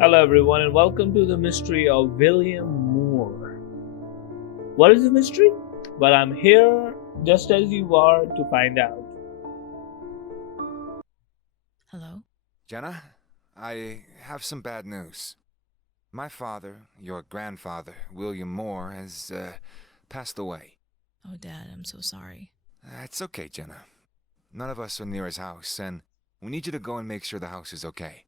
Hello, everyone, and welcome to the mystery of William Moore. What is the mystery? Well, I'm here just as you are to find out. Hello? Jenna, I have some bad news. My father, your grandfather, William Moore, has passed away. Oh, Dad, I'm so sorry. It's okay, Jenna. None of us are near his house, and we need you to go and make sure the house is okay.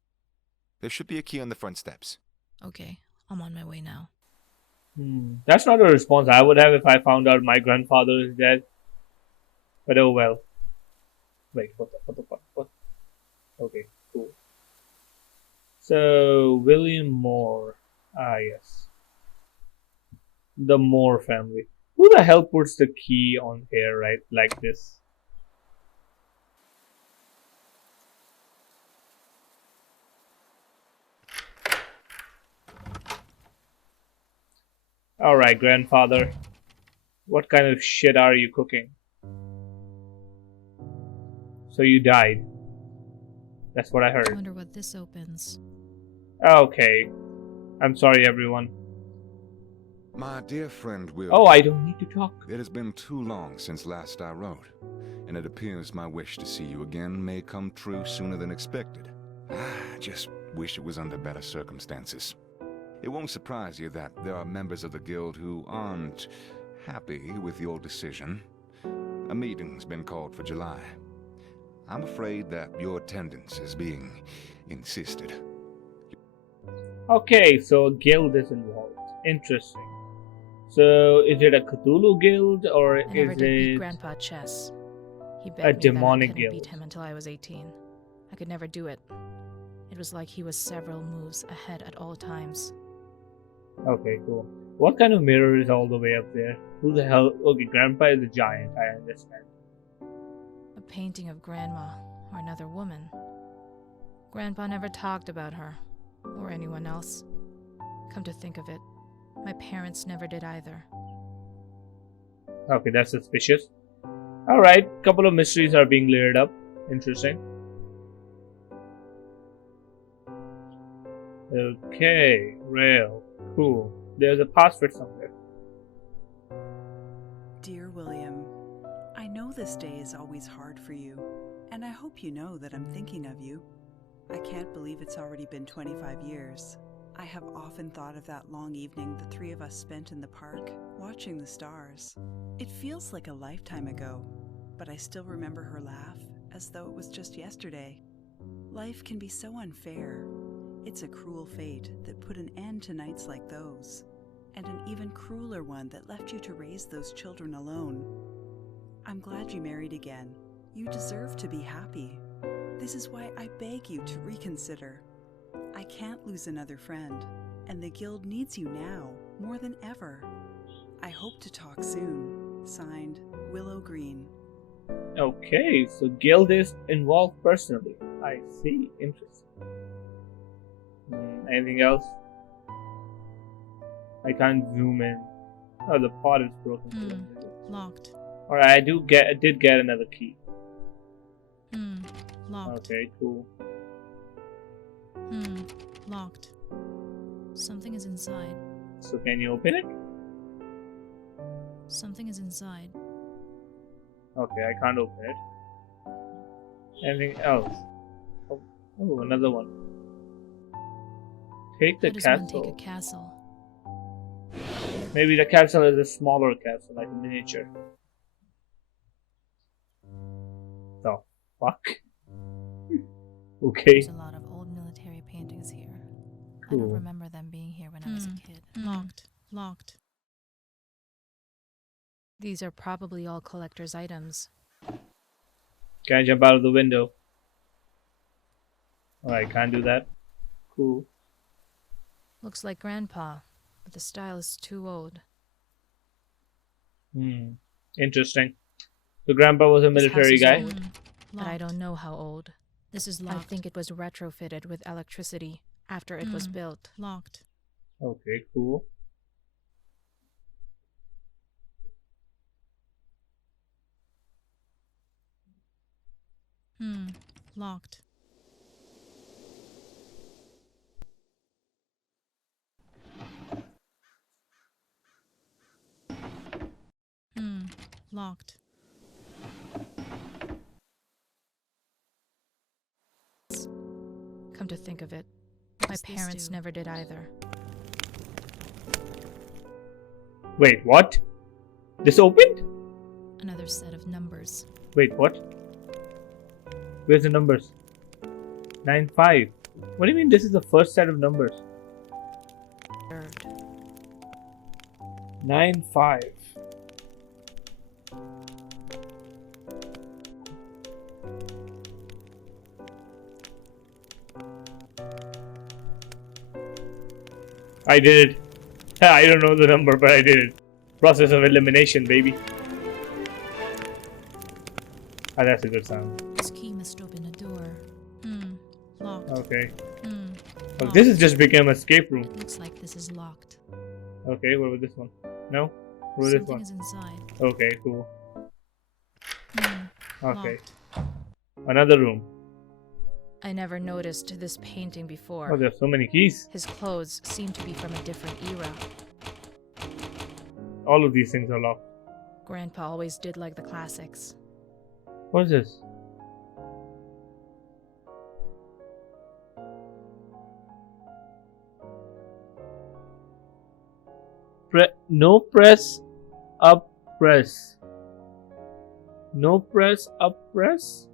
There should be a key on the front steps. Okay, I'm on my way now. That's not a response I would have if I found out my grandfather is dead. But oh well. Wait, what the fuck? What? Okay, cool. So, William Moore. Ah, yes. The Moore family. Who the hell puts the key on here, right? Like this? Alright, grandfather. What kind of shit are you cooking? So you died. That's what I I heard. wonder what this opens. Okay. I'm sorry, everyone. My dear friend William. Oh, I don't need to talk. It has been too long since last I wrote, and it appears my wish to see you again may come true sooner than expected. I just wish it was under better circumstances. It won't surprise you that there are members of the guild who aren't happy with your decision. A meeting's been called for July. I'm afraid that your attendance is being insisted. Okay, so a guild is involved. Interesting. So, is it a Cthulhu guild or I never is did beat it Grandpa at chess. He a begged me that I demonic couldn't guild? beat him until I was 18. I could never do it. It was like he was several moves ahead at all times. Okay, cool. What kind of mirror is all the way up there? Who the hell? Okay, Grandpa is a giant, I understand. A painting of Grandma, or another woman. Grandpa never talked about her, or anyone else. Come to think of it, my parents never did either. Okay, that's suspicious. Alright, couple of mysteries are being cleared up. Interesting. Okay, rail. Cool. There's a password somewhere. Dear William, I know this day is always hard for you, and I hope you know that I'm thinking of you. I can't believe it's already been 25 years. I have often thought of that long evening the three of us spent in the park, watching the stars. It feels like a lifetime ago, but I still remember her laugh as though it was just yesterday. Life can be so unfair. It's a cruel fate that put an end to nights like those, and an even crueler one that left you to raise those children alone. I'm glad you married again. You deserve to be happy. This is why I beg you to reconsider. I can't lose another friend, and the guild needs you now, more than ever. I hope to talk soon. Signed, Willow Green. Okay, so guild is involved personally. I see. Interesting. Anything else? I can't zoom in. Oh, the pot is broken. Locked. Alright, I did get another key. Locked. Okay, cool. Locked. Something is inside. So can you open it? Something is inside. Okay, I can't open it. Anything else? Oh, another one. Take the How does one castle. take a castle? Maybe the castle is a smaller castle, like a miniature. The fuck? Okay. There's a lot of old military paintings here. I don't Cool. remember them being here when I was a kid. Locked. Locked. These are probably all collector's items. Can I jump out of the window? Alright, can't do that. Cool. Looks like Grandpa, but the style is too old. Interesting. So Grandpa was a This house military is guy. old, but I don't know how old. This is locked. I think it was retrofitted with electricity after it was built. Locked. Okay, cool. Locked. Locked. Come to think of it, my parents never did either. Wait, what? This opened? Another set of numbers. Wait, what? Where's the numbers? 9, 5. What do you mean this is the first set of numbers? Third. 9, 5. I did it. I don't know the number, but I did it. Process of elimination, baby. Ah, that's a good sound. This key must open a door. Locked. Okay. Oh, Locked. this has just become an escape room. Looks like this is locked. Okay, what about this one? No? What about this Something one? is inside. Okay, cool. Okay. Locked. Another room. I never noticed this painting before. Oh, there's so many keys. His clothes seem to be from a different era. All of these things are locked. Grandpa always did like the classics. What is this? No press up press. No press up press.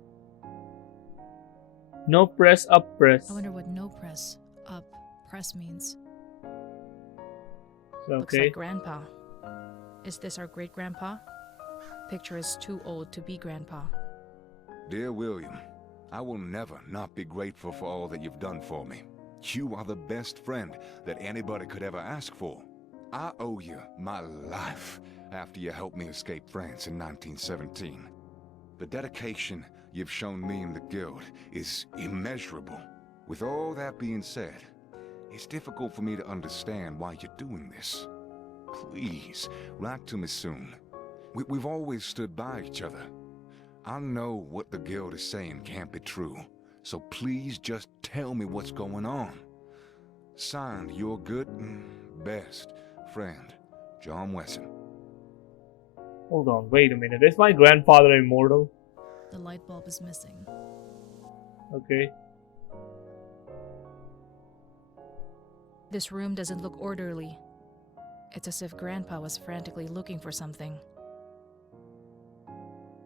No press up press. I wonder what no press up press means. Looks Okay. like Grandpa. Is this our great grandpa? Picture is too old to be Grandpa. Dear William, I will never not be grateful for all that you've done for me. You are the best friend that anybody could ever ask for. I owe you my life after you helped me escape France in 1917. The dedication you've shown me and the Guild is immeasurable. With all that being said, it's difficult for me to understand why you're doing this. Please, write to me soon. We've always stood by each other. I know what the Guild is saying can't be true, so please just tell me what's going on. Signed, your good and best friend, John Wesson. Hold on, wait a minute. Is my grandfather immortal? The light bulb is missing. Okay. This room doesn't look orderly. It's as if Grandpa was frantically looking for something.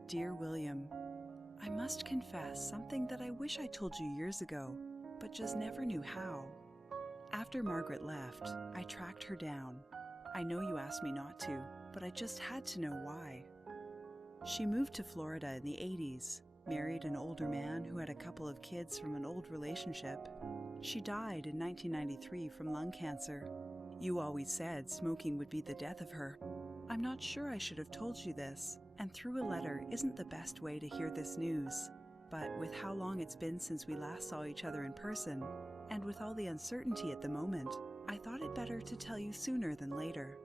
Dear William, I must confess something that I wish I told you years ago, but just never knew how. After Margaret left, I tracked her down. I know you asked me not to, but I just had to know why. She moved to Florida in the 80s, married an older man who had a couple of kids from an old relationship. She died in 1993 from lung cancer. You always said smoking would be the death of her. I'm not sure I should have told you this, and through a letter isn't the best way to hear this news. But with how long it's been since we last saw each other in person, and with all the uncertainty at the moment, I thought it better to tell you sooner than later.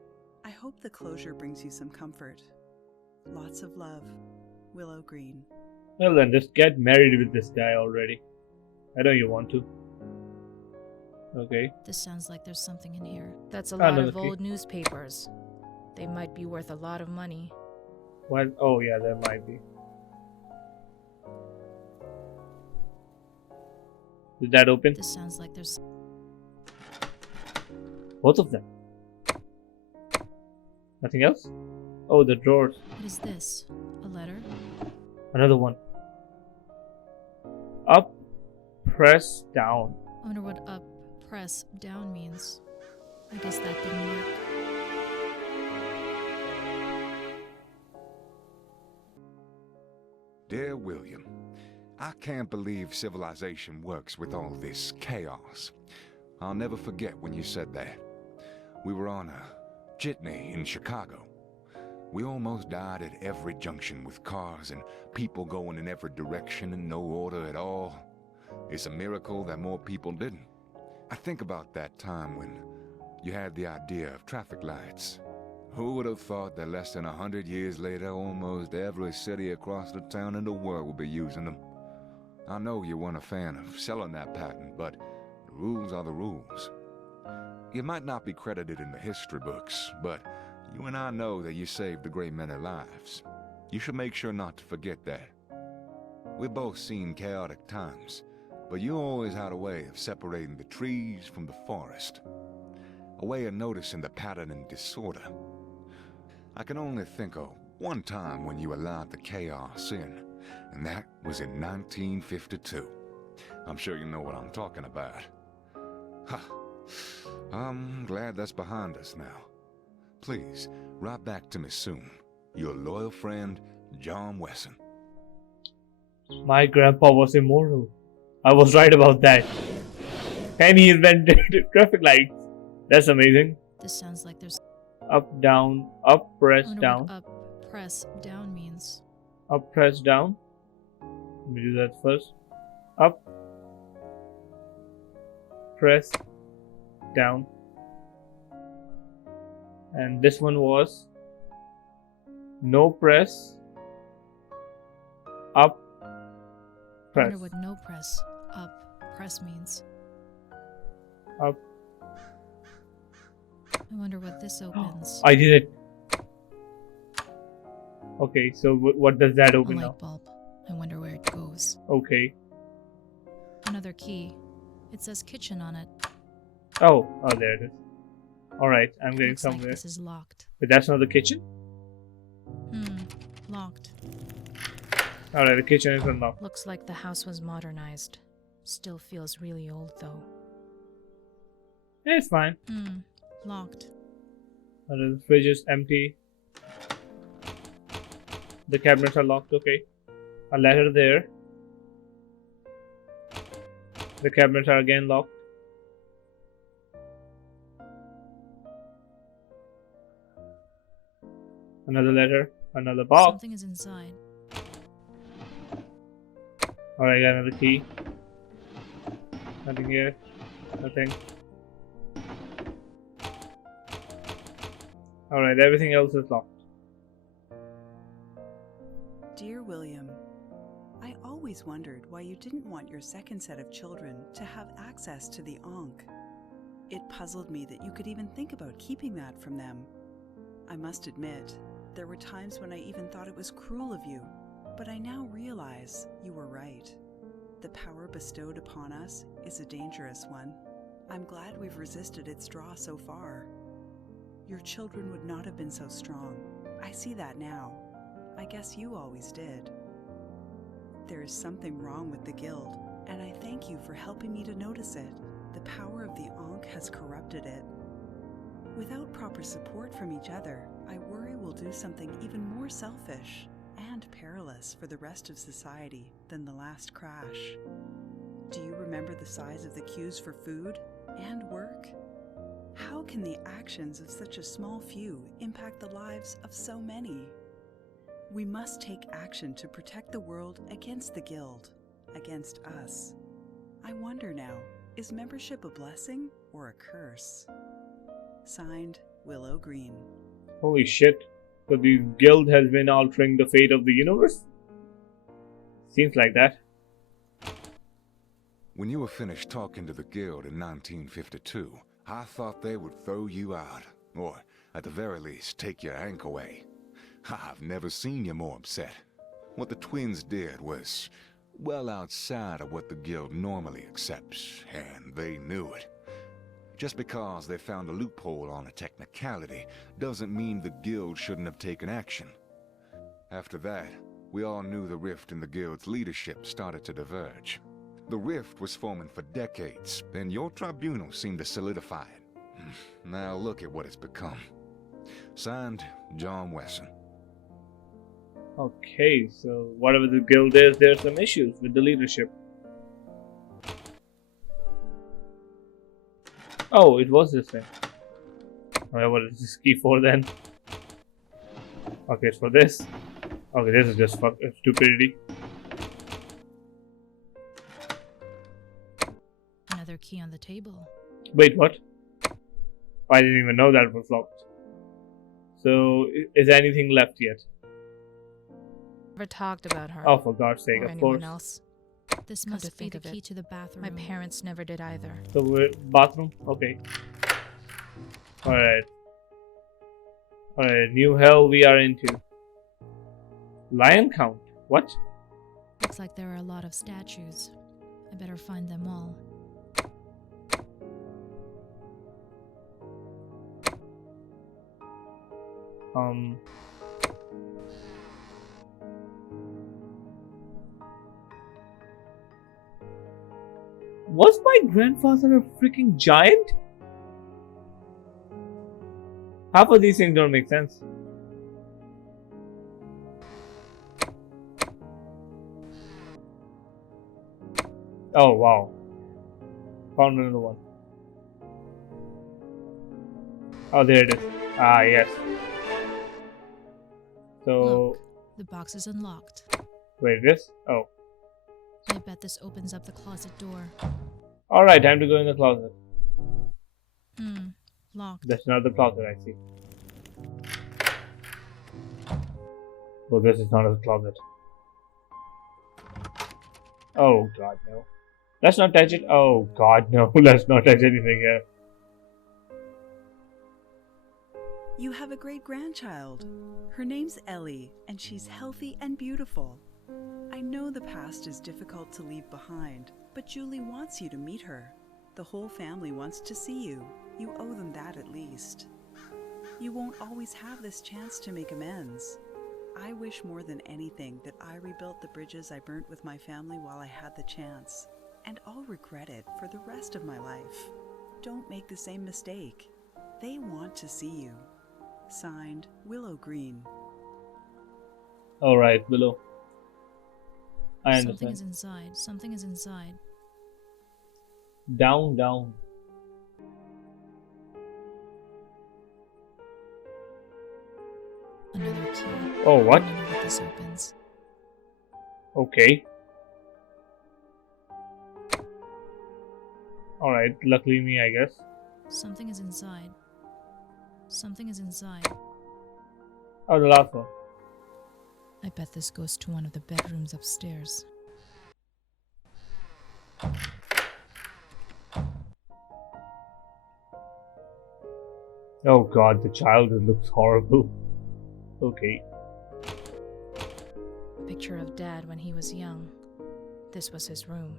I hope the closure brings you some comfort. Lots of love, Willow Green. Well then, just get married with this guy already. I know you want to. Okay. This sounds like there's something in here. That's a Ah, lot no, of okay. old newspapers. They might be worth a lot of money. What? Oh yeah, there might be. Did that open? This sounds like there's... Both of them. Nothing else? Oh, the drawers. What is this? A letter? Another one. Up, press down. I wonder what up, press, down means. I guess that didn't work. Dear William, I can't believe civilization works with all this chaos. I'll never forget when you said that. We were on a jitney in Chicago. We almost died at every junction with cars and people going in every direction and no order at all. It's a miracle that more people didn't. I think about that time when you had the idea of traffic lights. Who would have thought that less than 100 years later, almost every city across the town in the world would be using them? I know you weren't a fan of selling that patent, but the rules are the rules. You might not be credited in the history books, but you and I know that you saved a great many lives. You should make sure not to forget that. We've both seen chaotic times, but you always had a way of separating the trees from the forest. A way of noticing the pattern and disorder. I can only think of one time when you allowed the chaos in, and that was in 1952. I'm sure you know what I'm talking about. Ha! I'm glad that's behind us now. Please, write back to me soon. Your loyal friend, John Wesson. My grandpa was immortal. I was right about that. And he invented traffic lights. That's amazing. This sounds like there's. Up, down, up, press, I wonder down. what up, press, down means. Up, press, down. Let me do that first. Up, press, down. And this one was no press, up, I press, wonder what no press, up, press means. up. I wonder what this opens. I did it. Okay, so what does that A open light now? bulb. I wonder where it goes. Okay. Another key. It says kitchen on it. Oh, there it is. Alright, I'm getting Looks like somewhere. this is locked. But that's not the kitchen? Locked. Alright, the kitchen is unlocked. Looks like the house was modernized. Still feels really old though. Yeah, it's fine. Locked. The fridge is empty. The cabinets are locked, okay. A letter there. The cabinets are again locked. Another letter, another box. Something is inside. Alright, got another key. Nothing here. Nothing. Alright, everything else is locked. Dear William, I always wondered why you didn't want your second set of children to have access to the Ankh. It puzzled me that you could even think about keeping that from them. I must admit, there were times when I even thought it was cruel of you, but I now realize you were right. The power bestowed upon us is a dangerous one. I'm glad we've resisted its draw so far. Your children would not have been so strong. I see that now. I guess you always did. There is something wrong with the guild, and I thank you for helping me to notice it. The power of the Ankh has corrupted it. Without proper support from each other, I worry we'll do something even more selfish and perilous for the rest of society than the last crash. Do you remember the size of the queues for food and work? How can the actions of such a small few impact the lives of so many? We must take action to protect the world against the guild, against us. I wonder now, is membership a blessing or a curse? Signed, Willow Green. Holy shit. So the guild has been altering the fate of the universe? Seems like that. When you were finished talking to the guild in 1952, I thought they would throw you out, or at the very least, take your Ankh away. I've never seen you more upset. What the twins did was well outside of what the guild normally accepts, and they knew it. Just because they found a loophole on a technicality doesn't mean the guild shouldn't have taken action. After that, we all knew the rift in the guild's leadership started to diverge. The rift was forming for decades, and your tribunal seemed to solidify it. Now look at what it's become. Signed, John Wesson. Okay, so whatever the guild is, there's some issues with the leadership. Oh, it was this thing. Alright, what is this key for then? Okay, it's for this. Okay, this is just stupidity. Another key on the table. Wait, what? I didn't even know that was locked. So, is there anything left yet? Never talked about her. Oh, for God's sake, or of anyone course. else. This must be the key to the bathroom. My parents never did either. So, bathroom? Okay. Alright. Alright, new hell we are into. Lion count. What? Looks like there are a lot of statues. I better find them all. Was my grandfather a freaking giant? Half of these things don't make sense. Oh wow. Found another one. Oh, there it is. Ah, yes. So, Look, the box is unlocked. wait, this? Oh. I bet this opens up the closet door. Alright, time to go in the closet. Locked. That's not the closet, I see. Oh, this is not a closet. Oh god, no. Let's not touch it. Oh god, no. Let's not touch anything here. You have a great grandchild. Her name's Ellie, and she's healthy and beautiful. I know the past is difficult to leave behind, but Julie wants you to meet her. The whole family wants to see you. You owe them that at least. You won't always have this chance to make amends. I wish more than anything that I rebuilt the bridges I burnt with my family while I had the chance, and I'll regret it for the rest of my life. Don't make the same mistake. They want to see you. Signed, Willow Green. Alright, Willow. I Something understand. is inside. Something is inside. Down, down. Another key. Oh, what? I wonder what this opens. Okay. Alright, luckily me, I guess. Something is inside. Something is inside. Oh, the last one. I bet this goes to one of the bedrooms upstairs. Oh god, the child, it looks horrible. Okay. Picture of Dad when he was young. This was his room.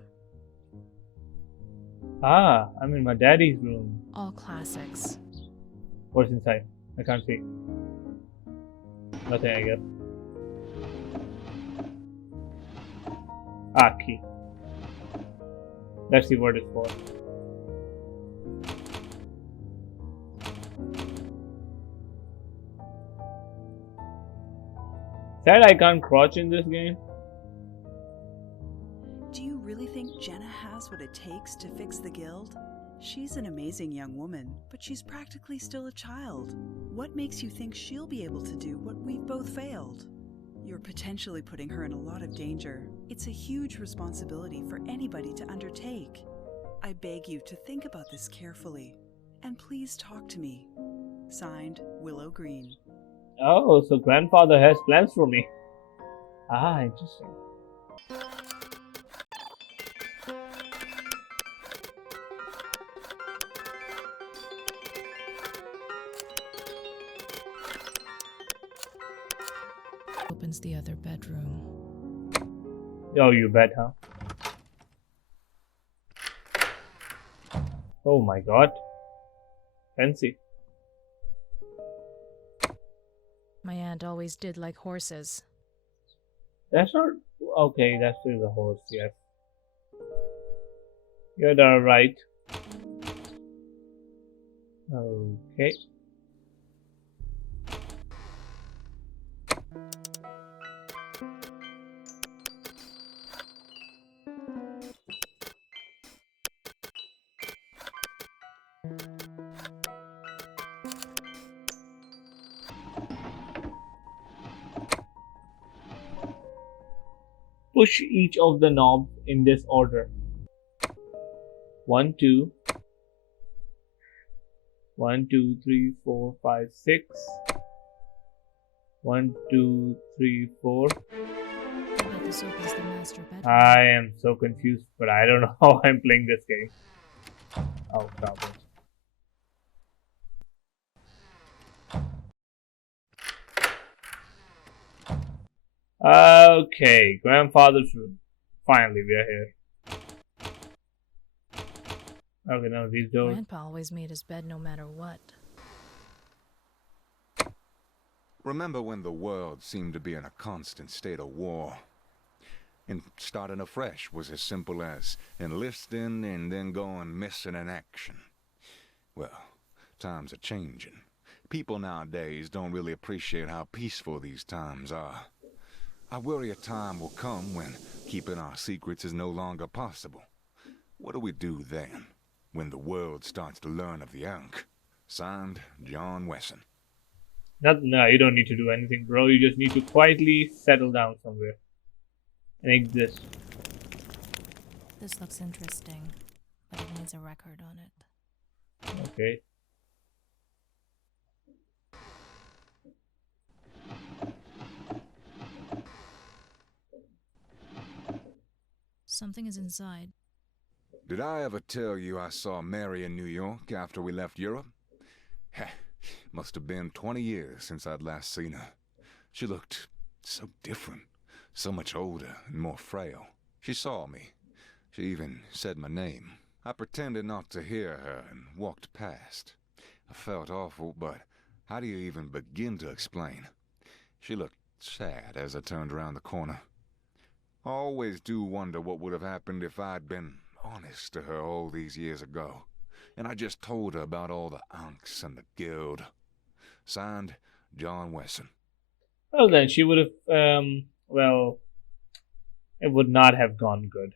Ah, I'm in my daddy's room. All classics. What's inside? I can't see. Nothing, I guess. Ah, key. Let's see what it's for. Sad I can't crouch in this game. Do you really think Jenna has what it takes to fix the guild? She's an amazing young woman, but she's practically still a child. What makes you think she'll be able to do what we've both failed? You're potentially putting her in a lot of danger. It's a huge responsibility for anybody to undertake. I beg you to think about this carefully, and please talk to me. Signed, Willow Green. Oh, so grandfather has plans for me. Ah, interesting. Opens the other bedroom. Oh, you bet, huh? Oh my god. Fancy. My aunt always did like horses. That's not... Okay, that's still the horse, yes. You're right. Okay. Push each of the knobs in this order. 1, 2. 1, 2, 3, 4, 5, 6. 1, 2, 3, 4. I bet this opens the master bedroom. I am so confused, but I don't know how I'm playing this game. Oh, stop it. Okay, grandfather's room. Finally, we are here. Okay, now these doors. Grandpa always made his bed no matter what. Remember when the world seemed to be in a constant state of war? And starting afresh was as simple as enlisting and then going missing in action. Well, times are changing. People nowadays don't really appreciate how peaceful these times are. I worry a time will come when keeping our secrets is no longer possible. What do we do then, when the world starts to learn of the Ankh? Signed, John Wesson. No, you don't need to do anything, bro. You just need to quietly settle down somewhere and exist. This looks interesting, but it needs a record on it. Okay. Something is inside. Did I ever tell you I saw Mary in New York after we left Europe? Heh, must have been 20 years since I'd last seen her. She looked so different, so much older and more frail. She saw me. She even said my name. I pretended not to hear her and walked past. I felt awful, but how do you even begin to explain? She looked sad as I turned around the corner. I always do wonder what would have happened if I'd been honest to her all these years ago, and I just told her about all the Ankhs and the Guild. Signed, John Wesson. Well, then she would have, well, it would not have gone good.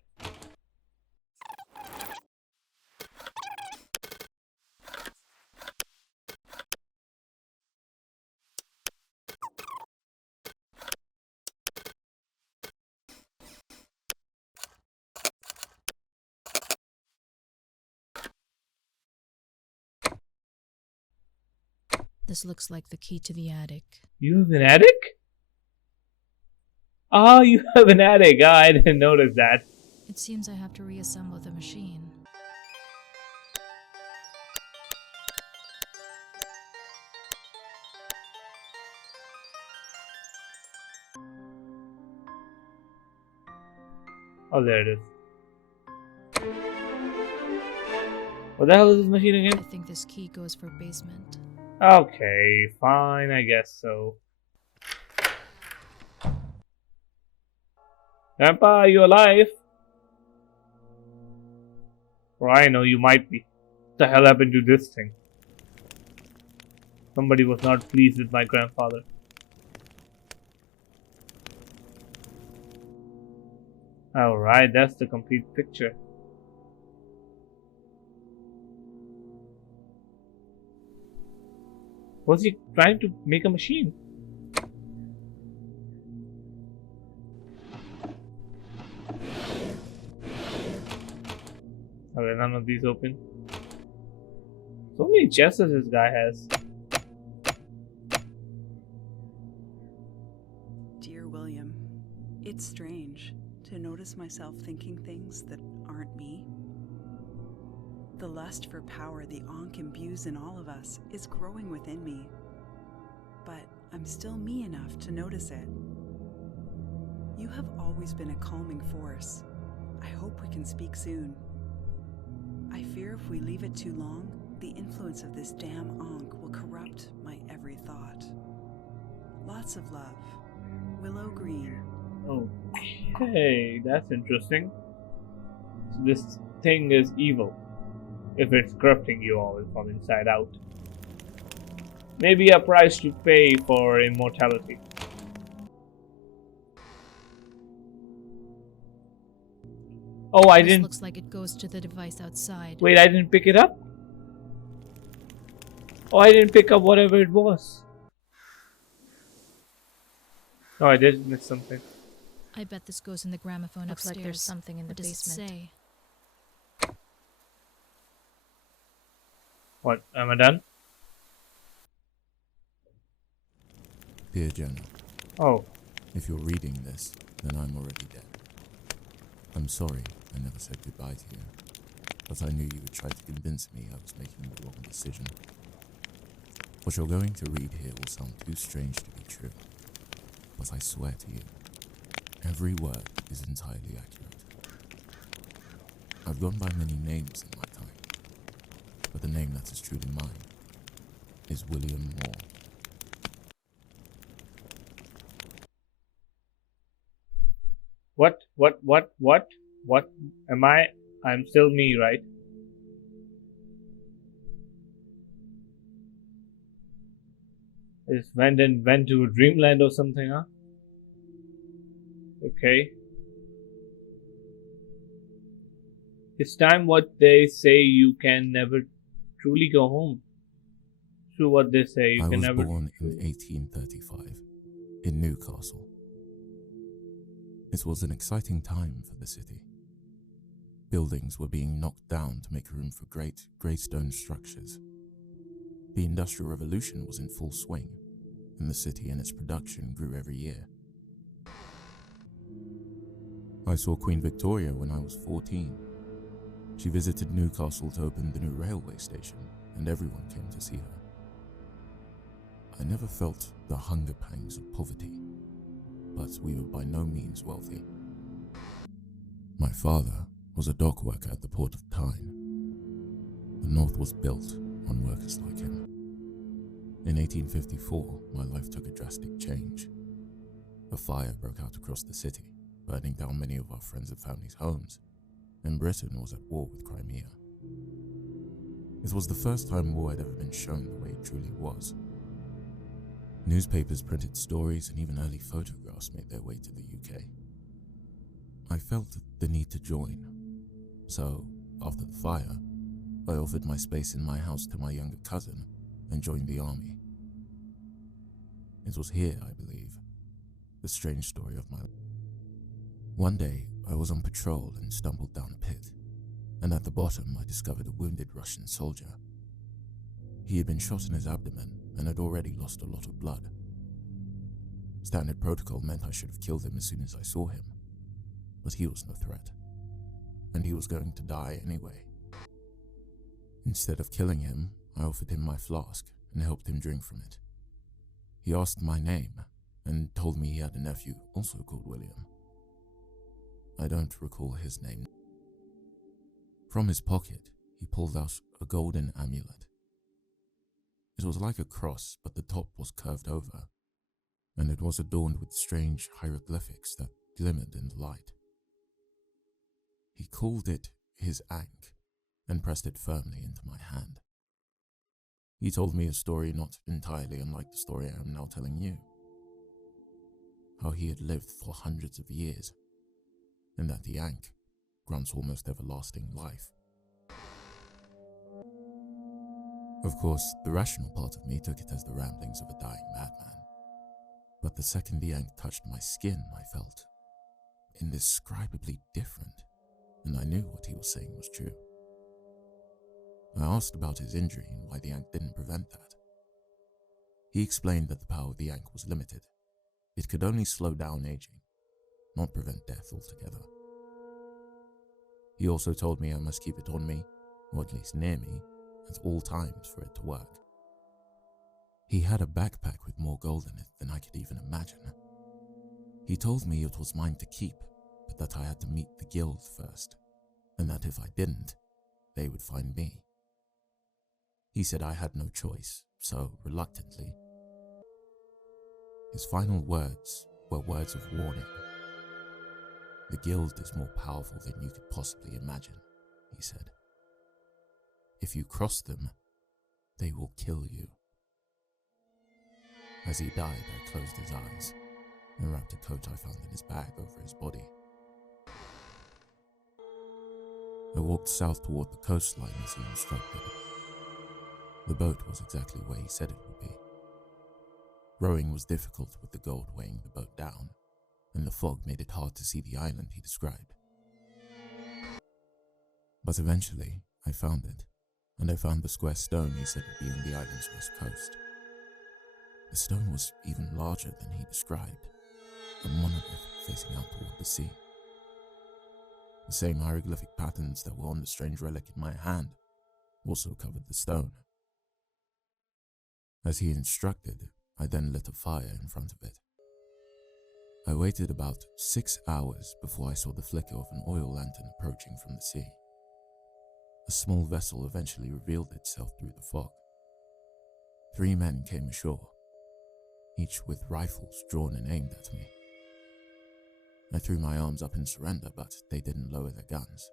This looks like the key to the attic. You have an attic? Oh, you have an attic. Oh, I didn't notice that. It seems I have to reassemble the machine. Oh, there it is. What the hell is this machine I again? think this key goes for basement. Okay, fine, I guess so. Grandpa, are you alive? Or I know you might be. What the hell happened to this thing? Somebody was not pleased with my grandfather. Alright, that's the complete picture. Was he trying to make a machine? Okay, none of these open. So many chests this guy has. Dear William, it's strange to notice myself thinking things that aren't me. The lust for power the Ankh imbues in all of us is growing within me, but I'm still me enough to notice it. You have always been a calming force. I hope we can speak soon. I fear if we leave it too long, the influence of this damn Ankh will corrupt my every thought. Lots of love. Willow Green. Okay, that's interesting. So this thing is evil. If it's corrupting you all from inside out. Maybe a price to pay for immortality. Oh, I This didn't. looks like it goes to the device outside. Wait, I didn't pick it up? Oh, I didn't pick up whatever it was. Oh, I did miss something. I bet this goes in the gramophone Looks upstairs. like there's something in the What does basement. it say? What? Am I done? Dear Jonah, Oh. if you're reading this, then I'm already dead. I'm sorry I never said goodbye to you, but I knew you would try to convince me I was making the wrong decision. What you're going to read here will sound too strange to be true, but I swear to you, Every word is entirely accurate. I've gone by many names in my time, but the name that is truly mine is William Moore. What am I? I'm still me, right? Is went to dreamland or something, huh? Okay. It's time what they say you can never truly go home. True what they say you I can was never. born in 1835 in Newcastle. It was an exciting time for the city. Buildings were being knocked down to make room for great grey stone structures. The Industrial Revolution was in full swing, and the city and its production grew every year. I saw Queen Victoria when I was 14. She visited Newcastle to open the new railway station, and everyone came to see her. I never felt the hunger pangs of poverty, but we were by no means wealthy. My father was a dock worker at the port of Tyne. The North was built on workers like him. In 1854, my life took a drastic change. A fire broke out across the city, burning down many of our friends and family's homes, and Britain was at war with Crimea. It was the first time war had ever been shown the way it truly was. Newspapers printed stories and even early photographs made their way to the UK. I felt the need to join, so after the fire, I offered my space in my house to my younger cousin and joined the army. It was here, I believe, the strange story of my life. One day, I was on patrol and stumbled down a pit, and at the bottom I discovered a wounded Russian soldier. He had been shot in his abdomen and had already lost a lot of blood. Standard protocol meant I should have killed him as soon as I saw him, but he was no threat, and he was going to die anyway. Instead of killing him, I offered him my flask and helped him drink from it. He asked my name and told me he had a nephew also called William. I don't recall his name. From his pocket, he pulled out a golden amulet. It was like a cross, but the top was curved over, and it was adorned with strange hieroglyphics that glimmered in the light. He called it his ankh and pressed it firmly into my hand. He told me a story not entirely unlike the story I am now telling you. How he had lived for hundreds of years, and that the ankh grants almost everlasting life. Of course, the rational part of me took it as the ramblings of a dying madman. But the second the ankh touched my skin, I felt indescribably different, and I knew what he was saying was true. I asked about his injury and why the ankh didn't prevent that. He explained that the power of the ankh was limited. It could only slow down aging, not prevent death altogether. He also told me I must keep it on me, or at least near me, at all times for it to work. He had a backpack with more gold in it than I could even imagine. He told me it was mine to keep, but that I had to meet the guild first, and that if I didn't, they would find me. He said I had no choice, so reluctantly. His final words were words of warning. The guild is more powerful than you could possibly imagine, he said. If you cross them, they will kill you. As he died, I closed his eyes and wrapped a coat I found in his bag over his body. I walked south toward the coastline as he instructed. The boat was exactly where he said it would be. Rowing was difficult with the gold weighing the boat down, and the fog made it hard to see the island he described. But eventually, I found it, and I found the square stone he said would be on the island's west coast. The stone was even larger than he described, a monolith facing out toward the sea. The same hieroglyphic patterns that were on the strange relic in my hand also covered the stone. As he instructed, I then lit a fire in front of it. I waited about 6 hours before I saw the flicker of an oil lantern approaching from the sea. A small vessel eventually revealed itself through the fog. 3 men came ashore, each with rifles drawn and aimed at me. I threw my arms up in surrender, but they didn't lower their guns.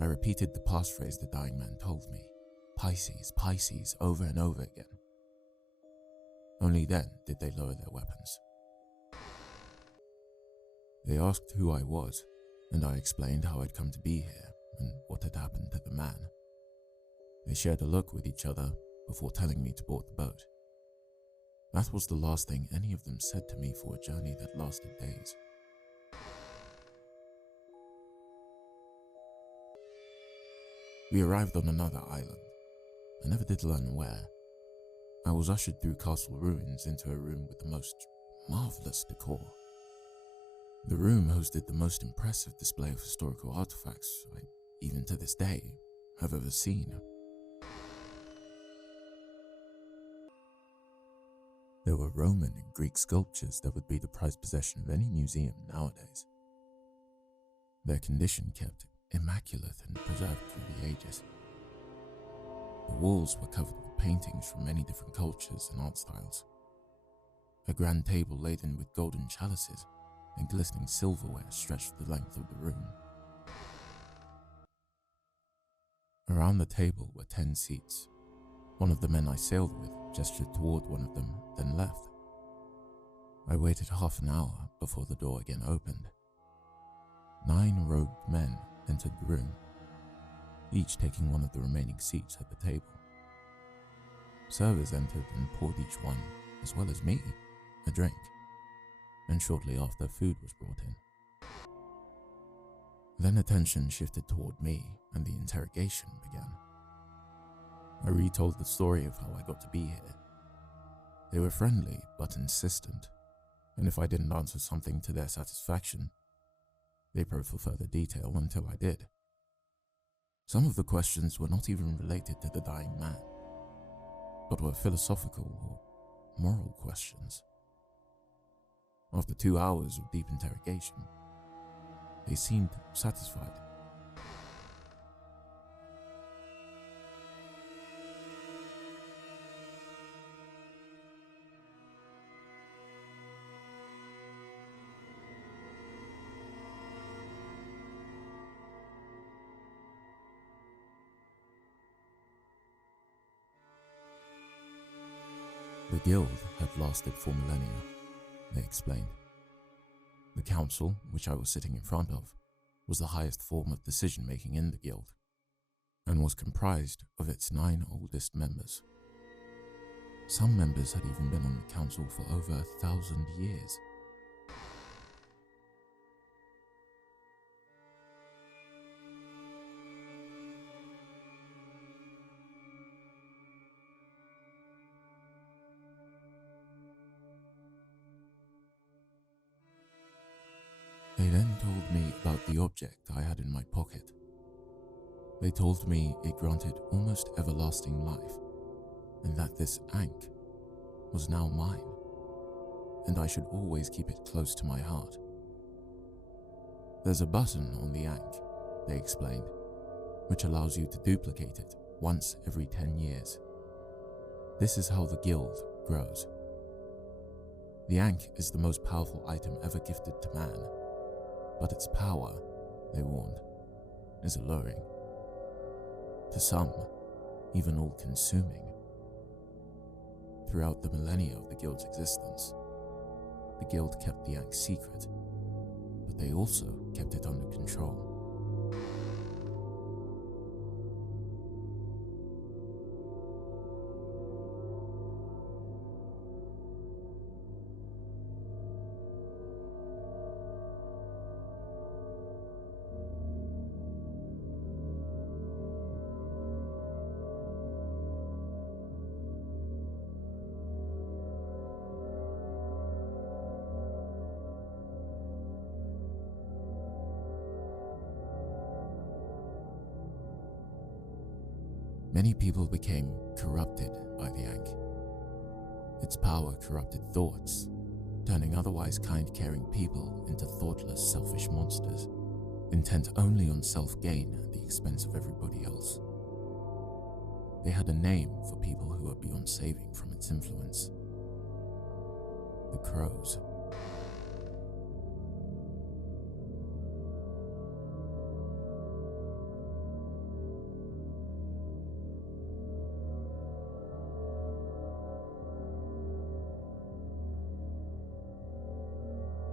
I repeated the passphrase the dying man told me, Pisces, Pisces, over and over again. Only then did they lower their weapons. They asked who I was, and I explained how I'd come to be here and what had happened to the man. They shared a look with each other before telling me to board the boat. That was the last thing any of them said to me for a journey that lasted days. We arrived on another island. I never did learn where. I was ushered through castle ruins into a room with the most marvelous decor. The room hosted the most impressive display of historical artifacts I, even to this day, have ever seen. There were Roman and Greek sculptures that would be the prized possession of any museum nowadays. Their condition kept immaculate and preserved through the ages. The walls were covered with paintings from many different cultures and art styles. A grand table laden with golden chalices and glistening silverware stretched the length of the room. Around the table were 10 seats. One of the men I sailed with gestured toward one of them, then left. I waited half an hour before the door again opened. 9 robed men entered the room, each taking one of the remaining seats at the table. Servers entered and poured each one, as well as me, a drink, and shortly after food was brought in. Then attention shifted toward me and the interrogation began. I retold the story of how I got to be here. They were friendly but insistent, and if I didn't answer something to their satisfaction, they probed for further detail until I did. Some of the questions were not even related to the dying man, but were philosophical or moral questions. After 2 hours of deep interrogation, they seemed satisfied. The guild had lasted for millennia, they explained. The council, which I was sitting in front of, was the highest form of decision-making in the guild, and was comprised of its 9 oldest members. Some members had even been on the council for over 1,000 years. They then told me about the object I had in my pocket. They told me it granted almost everlasting life, and that this ankh was now mine, and I should always keep it close to my heart. There's a button on the ankh, they explained, which allows you to duplicate it once every 10 years. This is how the guild grows. The ankh is the most powerful item ever gifted to man, but its power, they warned, is alluring. To some, even all-consuming. Throughout the millennia of the guild's existence, the guild kept the ankh secret, but they also kept it under control. Many people became corrupted by the ankh. Its power corrupted thoughts, turning otherwise kind, caring people into thoughtless, selfish monsters, intent only on self-gain at the expense of everybody else. They had a name for people who were beyond saving from its influence. The Crows.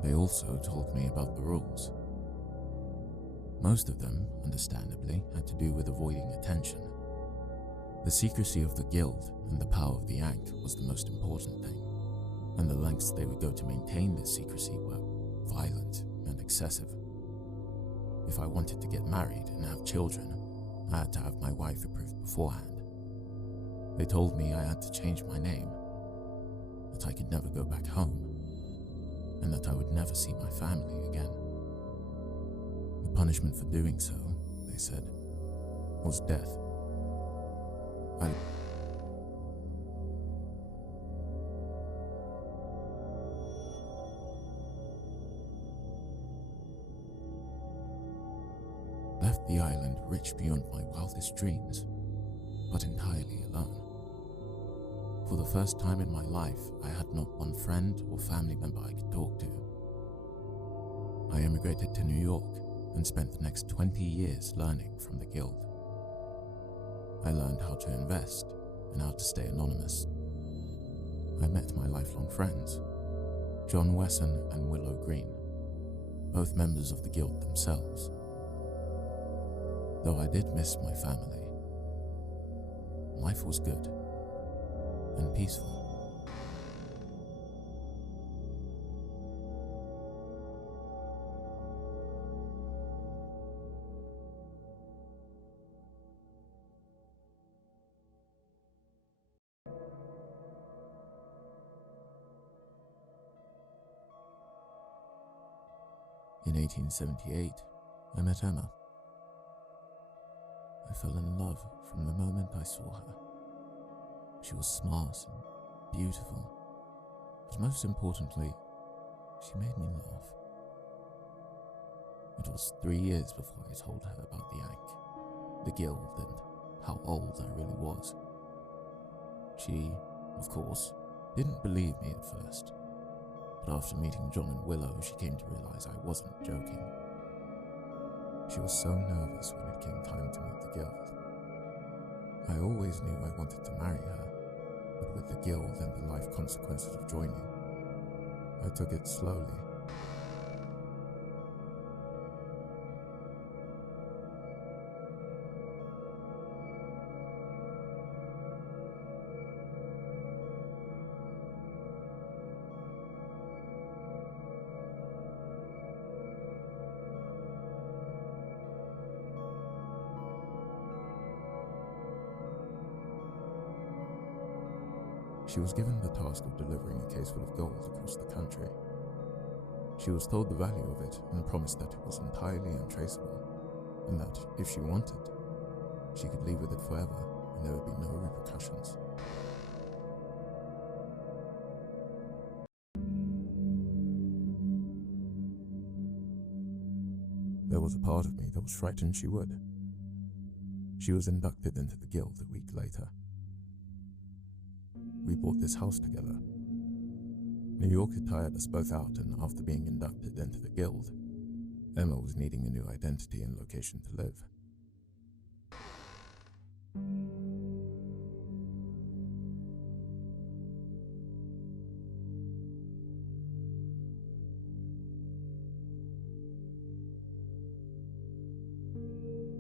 They also told me about the rules. Most of them, understandably, had to do with avoiding attention. The secrecy of the guild and the power of the Ankh was the most important thing, and the lengths they would go to maintain this secrecy were violent and excessive. If I wanted to get married and have children, I had to have my wife approved beforehand. They told me I had to change my name, that I could never go back home, and that I would never see my family again. The punishment for doing so, they said, was death. I left the island rich beyond my wildest dreams, but entirely alone. For the first time in my life, I had not one friend or family member I could talk to. I emigrated to New York and spent the next 20 years learning from the guild. I learned how to invest and how to stay anonymous. I met my lifelong friends, John Wesson and Willow Green, both members of the guild themselves. Though I did miss my family, life was good and peaceful. In 1878, I met Emma. I fell in love from the moment I saw her. She was smart and beautiful, but most importantly, she made me laugh. It was 3 years before I told her about the Ankh, the guild, and how old I really was. She, of course, didn't believe me at first, but after meeting John and Willow, she came to realize I wasn't joking. She was so nervous when it came time to meet the guild. I always knew I wanted to marry her, but with the guild and the life consequences of joining, I took it slowly. She was given the task of delivering a case full of gold across the country. She was told the value of it and promised that it was entirely untraceable, and that, if she wanted, she could leave with it forever and there would be no repercussions. There was a part of me that was frightened she would. She was inducted into the guild a week later. We bought this house together. New York had tired us both out, and after being inducted into the guild, Emma was needing a new identity and location to live.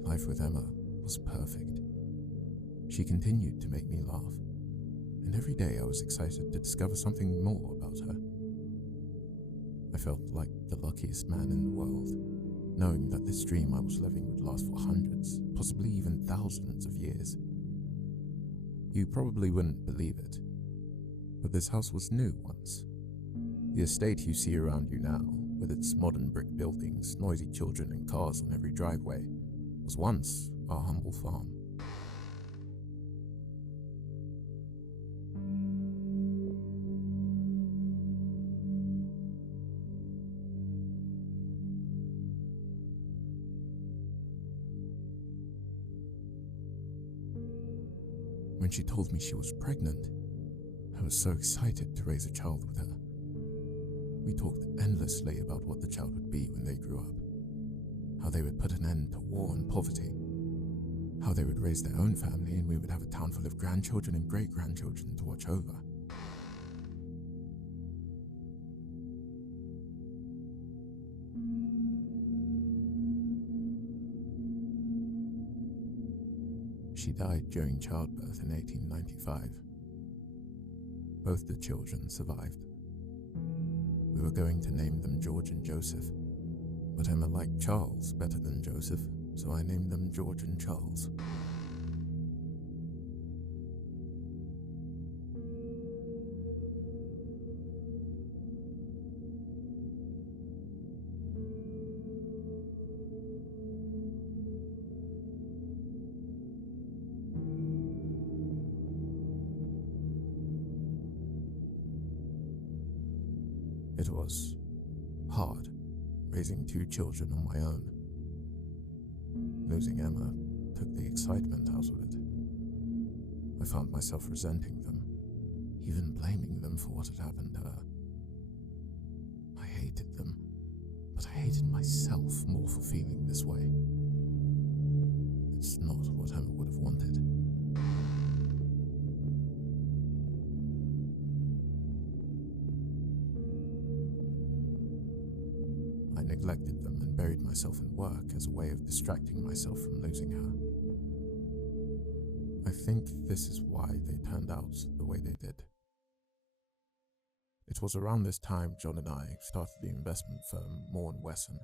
Life with Emma was perfect. She continued to make me laugh, and every day I was excited to discover something more about her. I felt like the luckiest man in the world, knowing that this dream I was living would last for hundreds, possibly even thousands of years. You probably wouldn't believe it, but this house was new once. The estate you see around you now, with its modern brick buildings, noisy children and cars on every driveway, was once our humble farm. When she told me she was pregnant, I was so excited to raise a child with her. We talked endlessly about what the child would be when they grew up, how they would put an end to war and poverty, how they would raise their own family and we would have a town full of grandchildren and great-grandchildren to watch over. She died during childbirth in 1895. Both the children survived. We were going to name them George and Joseph, but Emma liked Charles better than Joseph, so I named them George and Charles. It was hard, raising two children on my own. Losing Emma took the excitement out of it. I found myself resenting them, even blaming them for what had happened to her. I hated them, but I hated myself more for feeling this way. It's not what Emma would have wanted. I neglected them and buried myself in work as a way of distracting myself from losing her. I think this is why they turned out the way they did. It was around this time John and I started the investment firm Moore & Wesson.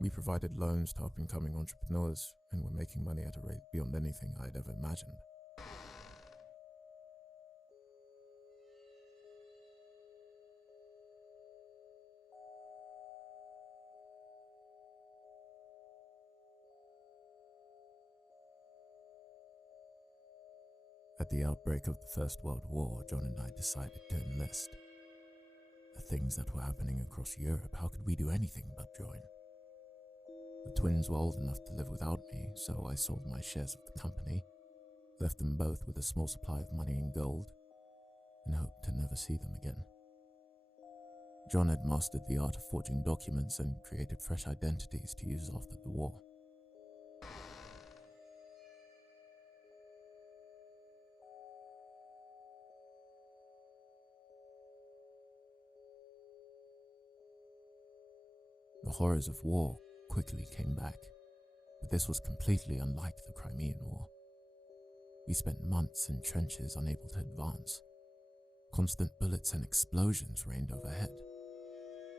We provided loans to up-and-coming entrepreneurs and were making money at a rate beyond anything I had ever imagined. At the outbreak of the First World War, John and I decided to enlist. The things that were happening across Europe, how could we do anything but join? The twins were old enough to live without me, so I sold my shares of the company, left them both with a small supply of money and gold, and hoped to never see them again. John had mastered the art of forging documents and created fresh identities to use after the war. The horrors of war quickly came back, but this was completely unlike the Crimean War. We spent months in trenches unable to advance. Constant bullets and explosions rained overhead.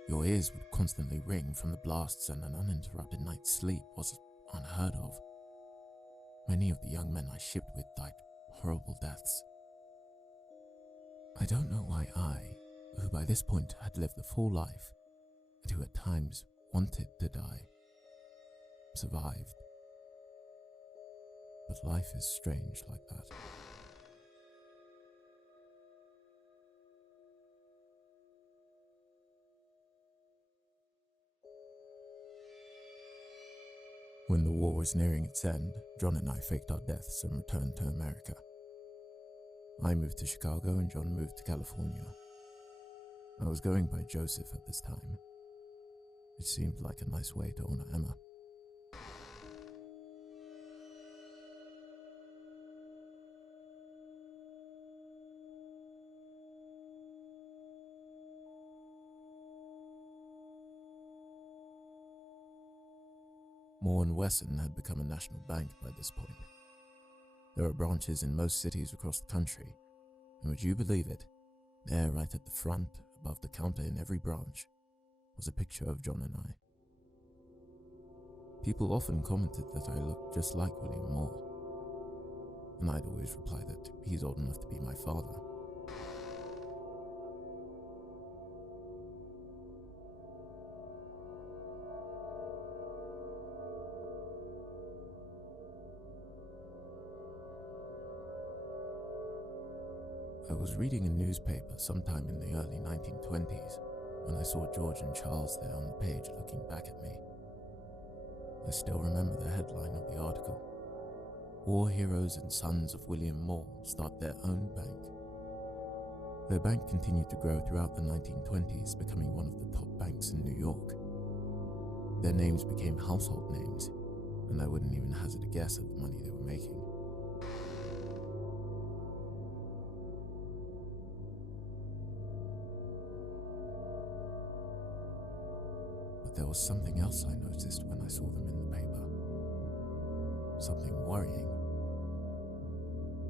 Your ears would constantly ring from the blasts, and an uninterrupted night's sleep was unheard of. Many of the young men I shipped with died horrible deaths. I don't know why I, who by this point had lived a full life, and who at times wanted to die, survived. But life is strange like that. When the war was nearing its end, John and I faked our deaths and returned to America. I moved to Chicago and John moved to California. I was going by Joseph at this time. It seemed like a nice way to honor Emma. Moore & Wesson had become a national bank by this point. There were branches in most cities across the country, and would you believe it, there right at the front, above the counter in every branch, was a picture of John and I. People often commented that I looked just like William Moore, and I'd always reply that he's old enough to be my father. I was reading a newspaper sometime in the early 1920s when I saw George and Charles there on the page looking back at me. I still remember the headline of the article: war heroes and sons of William Moore start their own bank. Their bank continued to grow throughout the 1920s, becoming one of the top banks in New York. Their names became household names, and I wouldn't even hazard a guess at the money they were making. But there was something else I noticed when I saw them in the paper. Something worrying.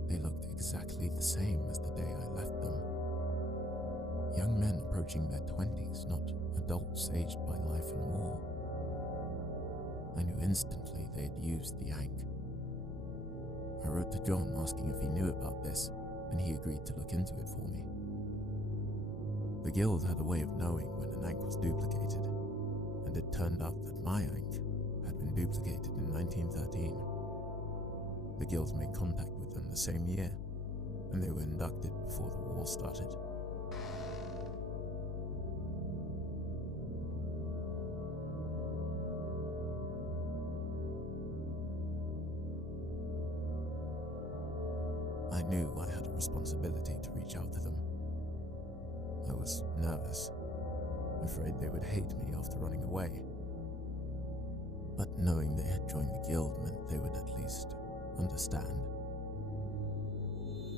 They looked exactly the same as the day I left them. Young men approaching their 20s, not adults aged by life and war. I knew instantly they had used the Yank. I wrote to John asking if he knew about this, and he agreed to look into it for me. The guild had a way of knowing when an Yank was duplicated, and it turned out that my Yank had been duplicated in 1913. The guild made contact with them the same year, and they were inducted before the war started. I knew I had a responsibility to reach out to them. I was nervous, afraid they would hate me after running away. But knowing they had joined the guild meant they would at least understand.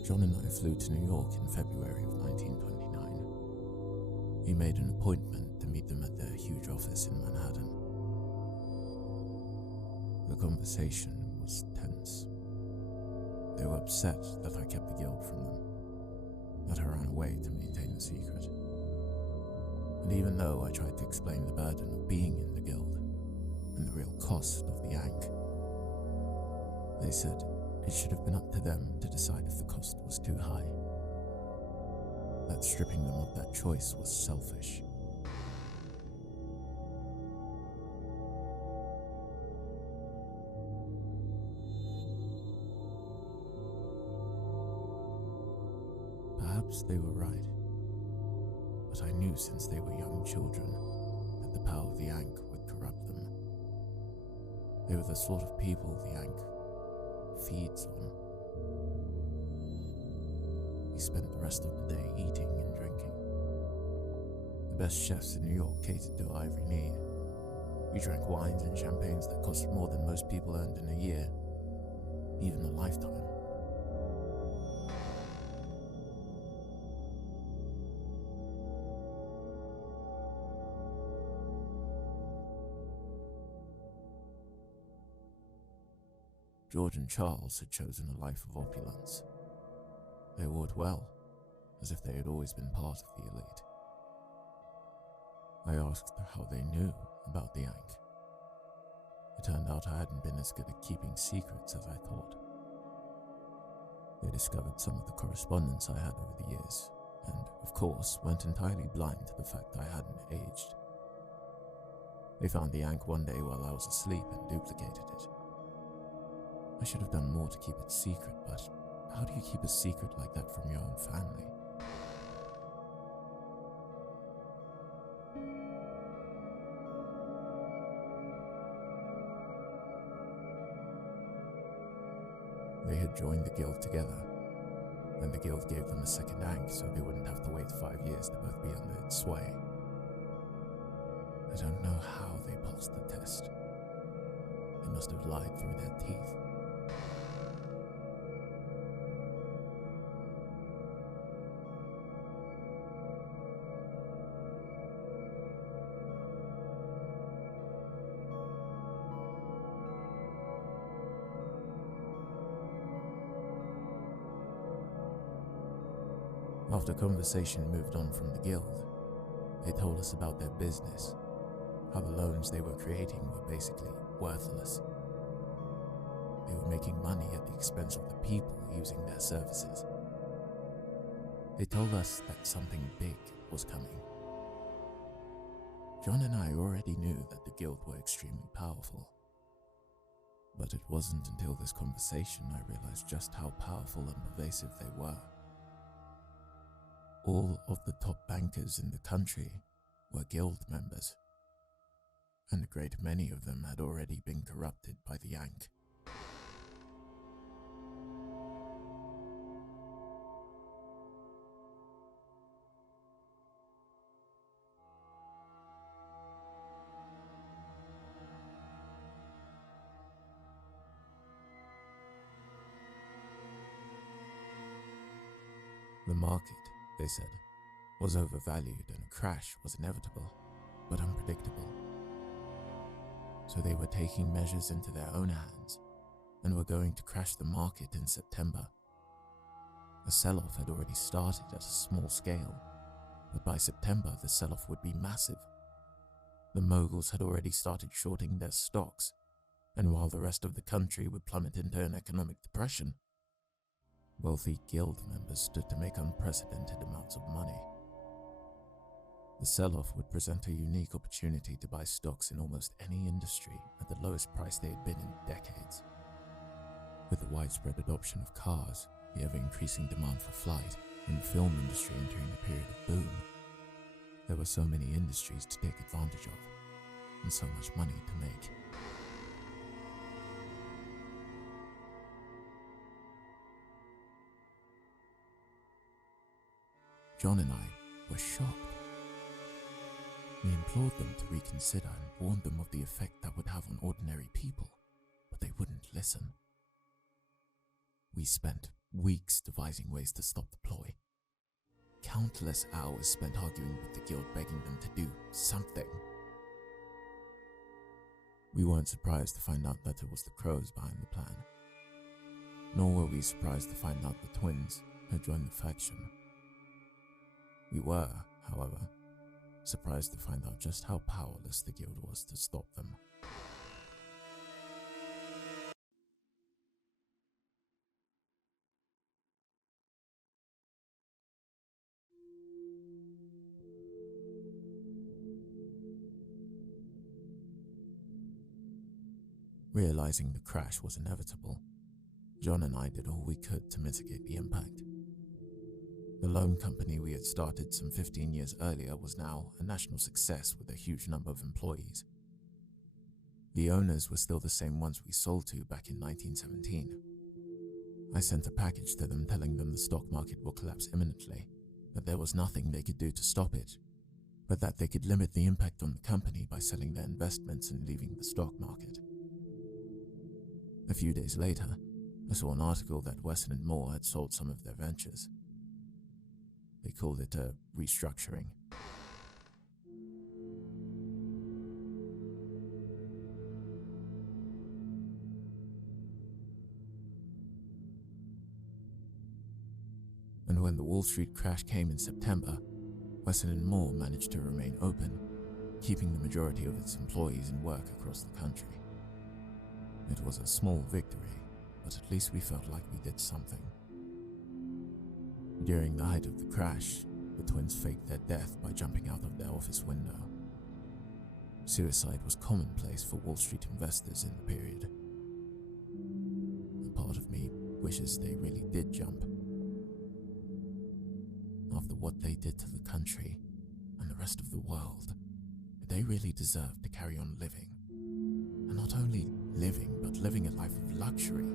John and I flew to New York in February of 1929. He made an appointment to meet them at their huge office in Manhattan. The conversation was tense. They were upset that I kept the guild from them, that I ran away to maintain the secret. And even though I tried to explain the burden of being in the guild and the real cost of the Yank, they said it should have been up to them to decide if the cost was too high. That stripping them of that choice was selfish. Perhaps they were right, but I knew since they were young children that the power of the Yank would corrupt them. They were the sort of people the Yank feeds on. We spent the rest of the day eating and drinking. The best chefs in New York catered to our every need. We drank wines and champagnes that cost more than most people earned in a year, even a lifetime. George and Charles had chosen a life of opulence. They wore it well, as if they had always been part of the elite. I asked how they knew about the Yank. It turned out I hadn't been as good at keeping secrets as I thought. They discovered some of the correspondence I had over the years, and, of course, weren't entirely blind to the fact I hadn't aged. They found the Yank one day while I was asleep and duplicated it. I should have done more to keep it secret, but how do you keep a secret like that from your own family? They had joined the guild together, and the guild gave them a second Yank so they wouldn't have to wait 5 years to both be under its sway. I don't know how they passed the test. They must have lied through their teeth. After conversation moved on from the guild, they told us about their business, how the loans they were creating were basically worthless. They were making money at the expense of the people using their services. They told us that something big was coming. John and I already knew that the guild were extremely powerful. But it wasn't until this conversation I realized just how powerful and pervasive they were. All of the top bankers in the country were guild members, and a great many of them had already been corrupted by the Yank. The market, they said, was overvalued and a crash was inevitable, but unpredictable. So they were taking measures into their own hands and were going to crash the market in September. The sell-off had already started at a small scale, but by September the sell-off would be massive. The moguls had already started shorting their stocks, and while the rest of the country would plummet into an economic depression, wealthy guild members stood to make unprecedented amounts of money. The sell-off would present a unique opportunity to buy stocks in almost any industry at the lowest price they had been in decades. With the widespread adoption of cars, the ever-increasing demand for flight, and the film industry entering a period of boom, there were so many industries to take advantage of, and so much money to make. John and I were shocked. We implored them to reconsider and warned them of the effect that would have on ordinary people, but they wouldn't listen. We spent weeks devising ways to stop the ploy. Countless hours spent arguing with the guild, begging them to do something. We weren't surprised to find out that it was the crows behind the plan. Nor were we surprised to find out the twins had joined the faction. We were, however, surprised to find out just how powerless the guild was to stop them. Realizing the crash was inevitable, John and I did all we could to mitigate the impact. The loan company we had started some 15 years earlier was now a national success with a huge number of employees. The owners were still the same ones we sold to back in 1917. I sent a package to them telling them the stock market will collapse imminently, that there was nothing they could do to stop it, but that they could limit the impact on the company by selling their investments and leaving the stock market. A few days later, I saw an article that Wesson & Moore had sold some of their ventures. They called it a restructuring. And when the Wall Street crash came in September, Wesson & Moore managed to remain open, keeping the majority of its employees in work across the country. It was a small victory, but at least we felt like we did something. During the height of the crash, the twins faked their death by jumping out of their office window. Suicide was commonplace for Wall Street investors in the period. A part of me wishes they really did jump. After what they did to the country and the rest of the world, they really deserved to carry on living. And not only living, but living a life of luxury,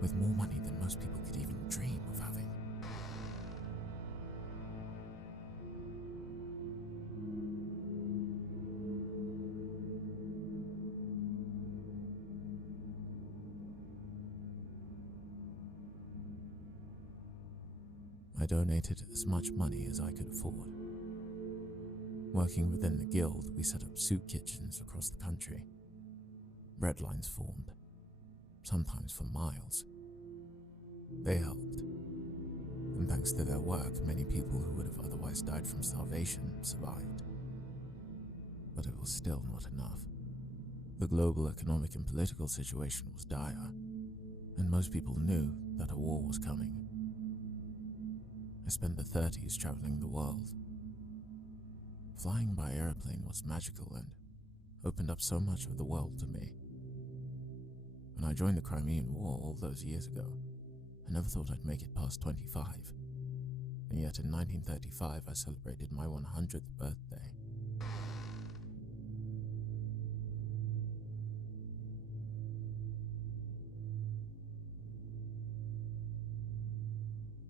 with more money than most people could even dream of having. I donated as much money as I could afford. Working within the guild, we set up soup kitchens across the country. Bread lines formed, sometimes for miles. They helped, and thanks to their work, many people who would have otherwise died from starvation survived. But it was still not enough. The global economic and political situation was dire, and most people knew that a war was coming. I spent the 30s traveling the world. Flying by airplane was magical and opened up so much of the world to me. When I joined the Crimean War all those years ago, I never thought I'd make it past 25. And yet in 1935 I celebrated my 100th birthday.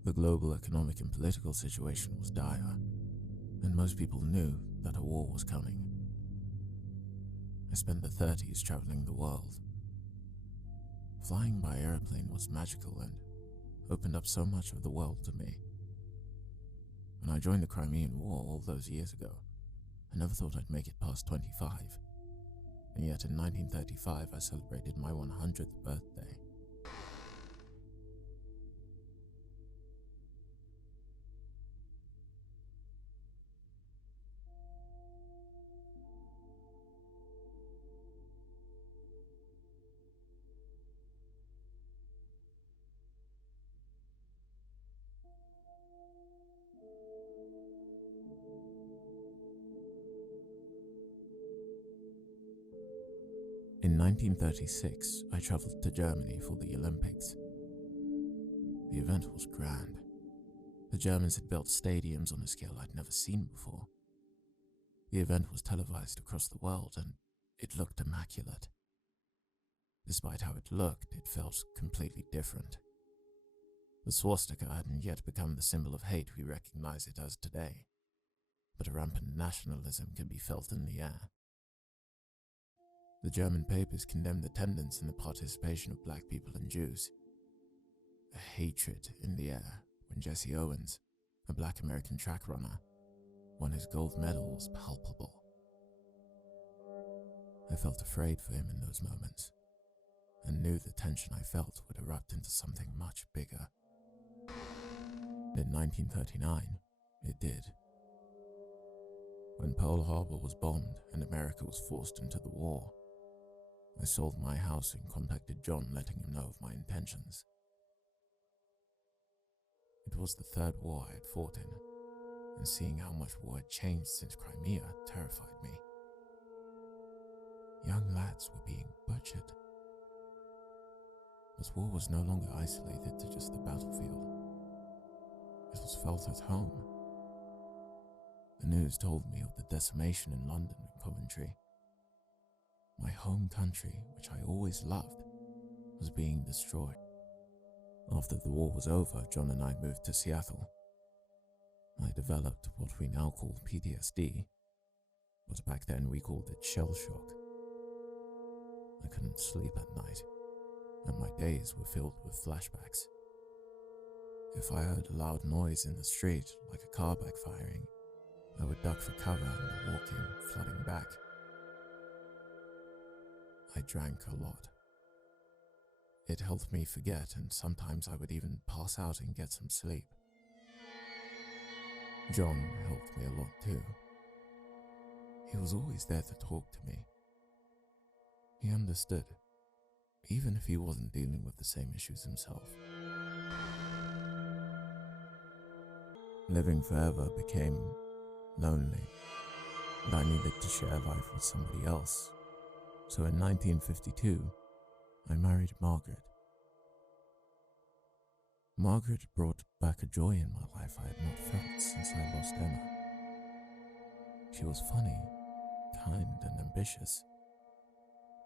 The global economic and political situation was dire, and most people knew that a war was coming. I spent the 30s traveling the world. Flying by airplane was magical and opened up so much of the world to me. When I joined the Crimean War all those years ago, I never thought I'd make it past 25. And yet in 1935 I celebrated my 100th birthday. In 1936, I travelled to Germany for the Olympics. The event was grand. The Germans had built stadiums on a scale I'd never seen before. The event was televised across the world, and it looked immaculate. Despite how it looked, it felt completely different. The swastika hadn't yet become the symbol of hate we recognize it as today, but a rampant nationalism could be felt in the air. The German papers condemned attendance and the participation of black people and Jews. A hatred in the air when Jesse Owens, a black American track runner, won his gold medal was palpable. I felt afraid for him in those moments, and knew the tension I felt would erupt into something much bigger. In 1939, it did. When Pearl Harbor was bombed and America was forced into the war, I sold my house and contacted John, letting him know of my intentions. It was the third war I had fought in, and seeing how much war had changed since Crimea terrified me. Young lads were being butchered. But war was no longer isolated to just the battlefield. It was felt at home. The news told me of the decimation in London and Coventry. My home country, which I always loved, was being destroyed. After the war was over, John and I moved to Seattle. I developed what we now call PTSD, but back then we called it shell shock. I couldn't sleep at night, and my days were filled with flashbacks. If I heard a loud noise in the street, like a car backfiring, I would duck for cover and walk in, flooding back. I drank a lot. It helped me forget, and sometimes I would even pass out and get some sleep. John helped me a lot too. He was always there to talk to me. He understood, even if he wasn't dealing with the same issues himself. Living forever became lonely, and I needed to share life with somebody else. So in 1952, I married Margaret. Margaret brought back a joy in my life I had not felt since I lost Emma. She was funny, kind, and ambitious.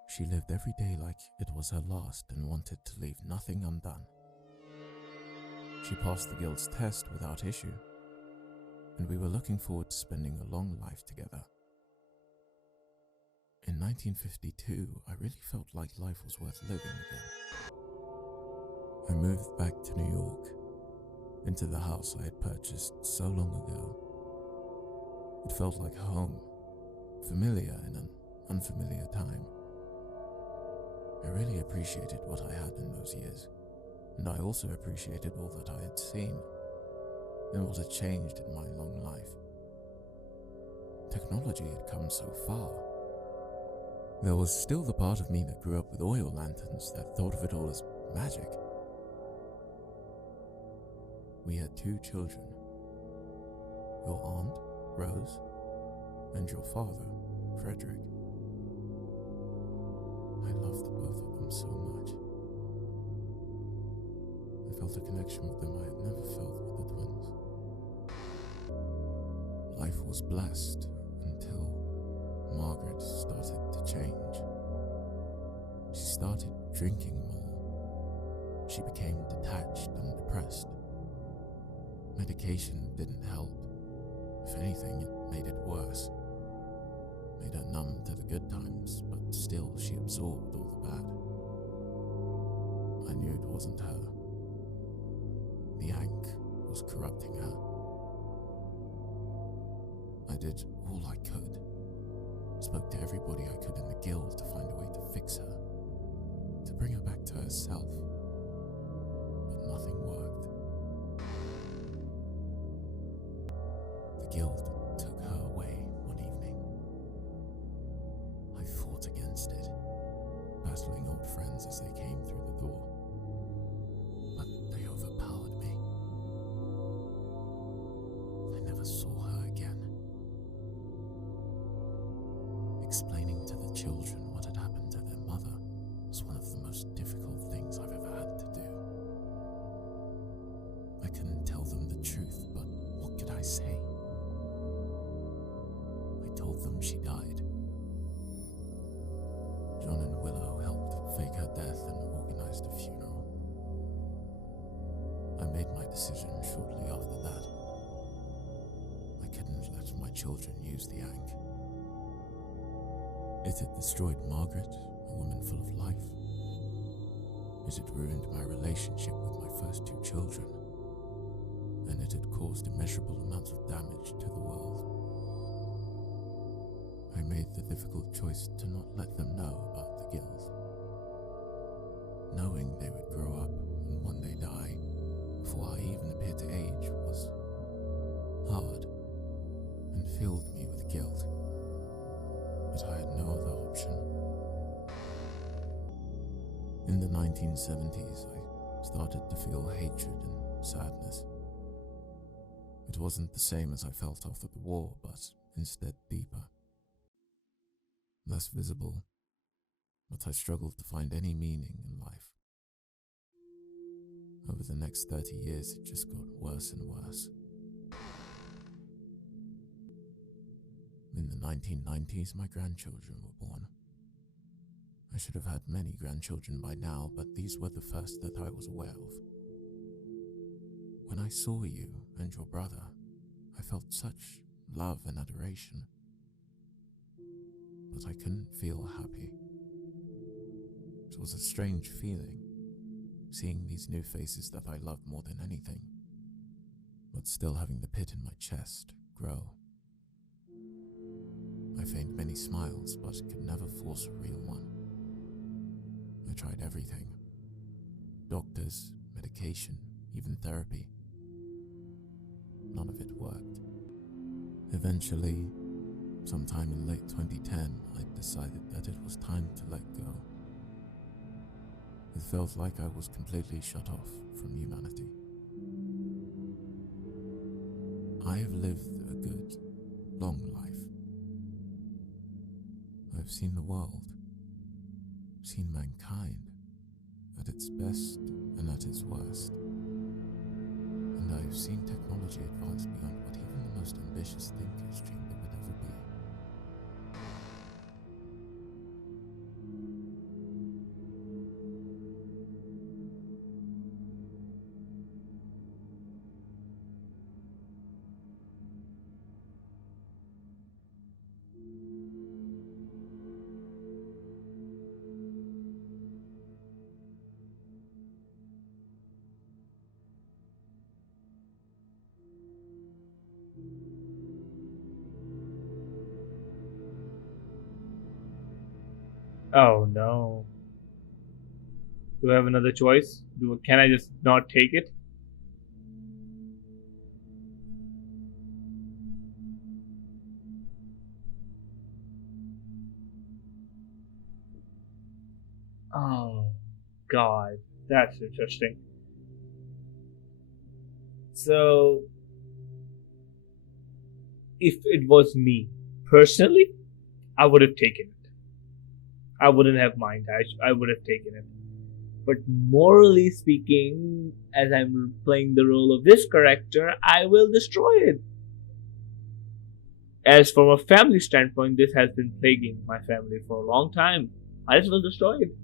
She lived every day like it was her last and wanted to leave nothing undone. She passed the guild's test without issue, and we were looking forward to spending a long life together. In 1952, I really felt like life was worth living again. I moved back to New York, into the house I had purchased so long ago. It felt like home, familiar in an unfamiliar time. I really appreciated what I had in those years, and I also appreciated all that I had seen, and what had changed in my long life. Technology had come so far. There was still the part of me that grew up with oil lanterns that thought of it all as magic. We had 2 children, your aunt, Rose, and your father, Frederick. I loved both of them so much. I felt a connection with them I had never felt with the twins. Life was blessed until Margaret started to change. She started drinking more. She became detached and depressed. Medication didn't help. If anything, it made it worse. Made her numb to the good times, but still she absorbed all the bad. I knew it wasn't her. was corrupting her. I did all I could. Spoke to everybody I could in the guild to find a way to fix her, to bring her back to herself. But nothing worked. The guild took her away one evening. I fought against it, battling old friends as they came through the door. But they overpowered me. I never saw her again. Explaining to the children what had happened to their mother was one of the most difficult things I've ever had to do. I couldn't tell them the truth, but what could I say? I told them she died. John and Willow helped fake her death and organized a funeral. I made my decision shortly after that. I couldn't let my children use the Ankh. It had destroyed Margaret, a woman full of life. It had ruined my relationship with my first two children, and it had caused immeasurable amounts of damage to the world. I made the difficult choice to not let them know about the guild. Knowing they would grow up and one day die before I even appeared to age was hard and filled me with guilt. But I had no other option. In the 1970s, I started to feel hatred and sadness. It wasn't the same as I felt after the war, but instead deeper. Less visible, but I struggled to find any meaning in life. Over the next 30 years, it just got worse and worse. In the 1990s, my grandchildren were born. I should have had many grandchildren by now, but these were the first that I was aware of. When I saw you and your brother, I felt such love and adoration. But I couldn't feel happy. It was a strange feeling, seeing these new faces that I loved more than anything, but still having the pit in my chest grow. I feigned many smiles, but could never force a real one. I tried everything. Doctors, medication, even therapy. None of it worked. Eventually, sometime in late 2010, I decided that it was time to let go. It felt like I was completely shut off from humanity. I have lived a good, long life. I've seen the world, seen mankind at its best and at its worst. And I've seen technology advance beyond what even the most ambitious thinkers dreamed it would ever be. Oh no. Do I have another choice? Can I just not take it? Oh god, that's interesting. So, if it was me, personally, I would have taken it. I wouldn't have minded. I would have taken it. But morally speaking, as I'm playing the role of this character, I will destroy it. As from a family standpoint, this has been plaguing my family for a long time. I just will destroy it.